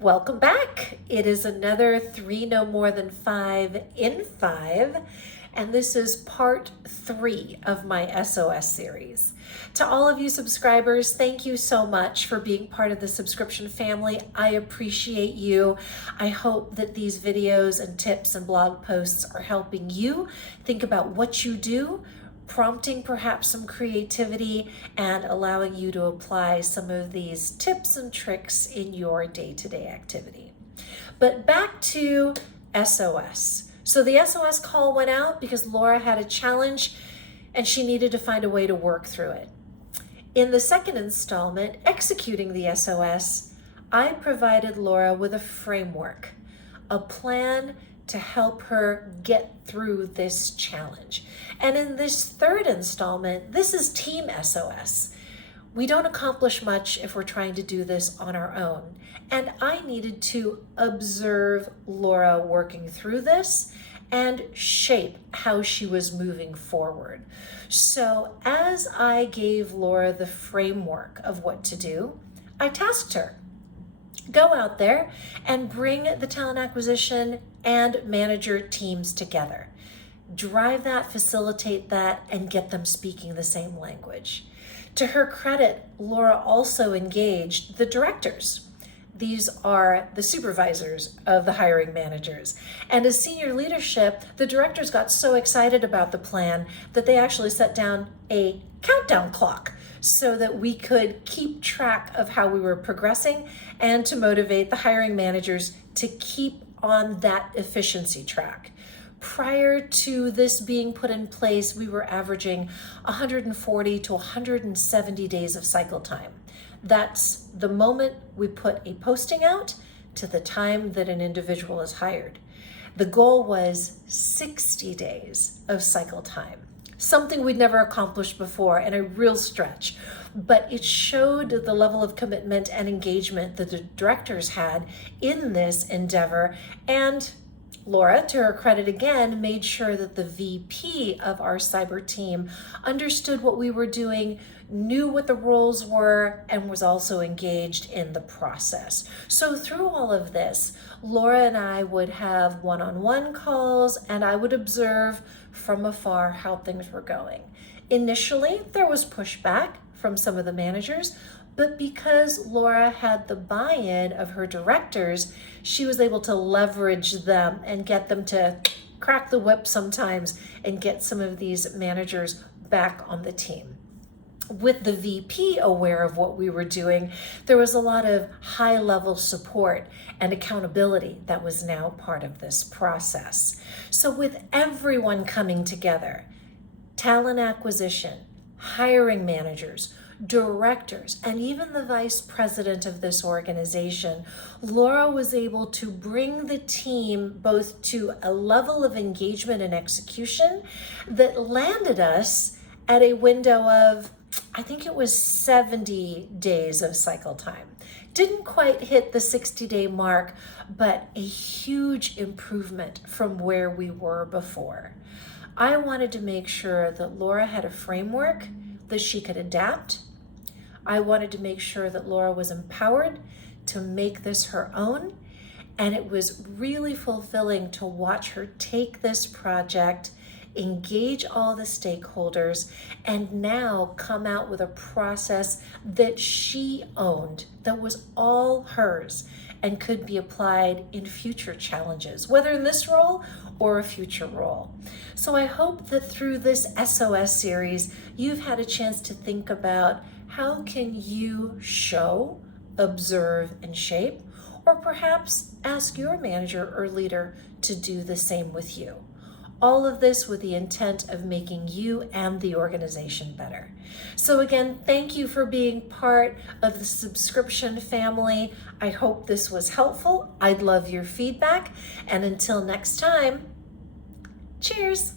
Welcome back. It is another 3 No More Than 5 in 5, and this is part 3 of my SOS series. To all of you subscribers, thank you so much for being part of the subscription family. I appreciate you. I hope that these videos and tips and blog posts are helping you think about what you do, prompting perhaps some creativity and allowing you to apply some of these tips and tricks in your day-to-day activity. But back to SOS. So the SOS call went out because Laura had a challenge and she needed to find a way to work through it. In the second installment, Executing the SOS, I provided Laura with a framework, a plan to help her get through this challenge. And in this third installment, this is Team SOS. We don't accomplish much if we're trying to do this on our own. And I needed to observe Laura working through this and shape how she was moving forward. So as I gave Laura the framework of what to do, I tasked her. Go out there and bring the talent acquisition and manager teams together. Drive that, facilitate that, and get them speaking the same language. To her credit, Laura also engaged the directors. These are the supervisors of the hiring managers. And as senior leadership, the directors got so excited about the plan that they actually set down a countdown clock so that we could keep track of how we were progressing and to motivate the hiring managers to keep on that efficiency track. Prior to this being put in place, we were averaging 140 to 170 days of cycle time. That's the moment we put a posting out to the time that an individual is hired. The goal was 60 days of cycle time, something we'd never accomplished before and a real stretch. But it showed the level of commitment and engagement that the directors had in this endeavor. And Laura, to her credit again, made sure that the VP of our cyber team understood what we were doing, knew what the roles were, and was also engaged in the process. So through all of this, Laura and I would have one-on-one calls, and I would observe from afar how things were going. Initially, there was pushback from some of the managers, but because Laura had the buy-in of her directors, she was able to leverage them and get them to crack the whip sometimes and get some of these managers back on the team. With the VP aware of what we were doing, there was a lot of high-level support and accountability that was now part of this process. So with everyone coming together, talent acquisition, hiring managers, directors, and even the vice president of this organization, Laura was able to bring the team both to a level of engagement and execution that landed us at a window of, I think it was 70 days of cycle time. Didn't quite hit the 60-day mark, but a huge improvement from where we were before. I wanted to make sure that Laura had a framework that she could adapt. I wanted to make sure that Laura was empowered to make this her own, and it was really fulfilling to watch her take this project, engage all the stakeholders, and now come out with a process that she owned, that was all hers, and could be applied in future challenges, whether in this role or a future role. So I hope that through this SOS series, you've had a chance to think about how can you show, observe, and shape, or perhaps ask your manager or leader to do the same with you. All of this with the intent of making you and the organization better. So again, thank you for being part of the subscription family. I hope this was helpful. I'd love your feedback. And until next time, cheers.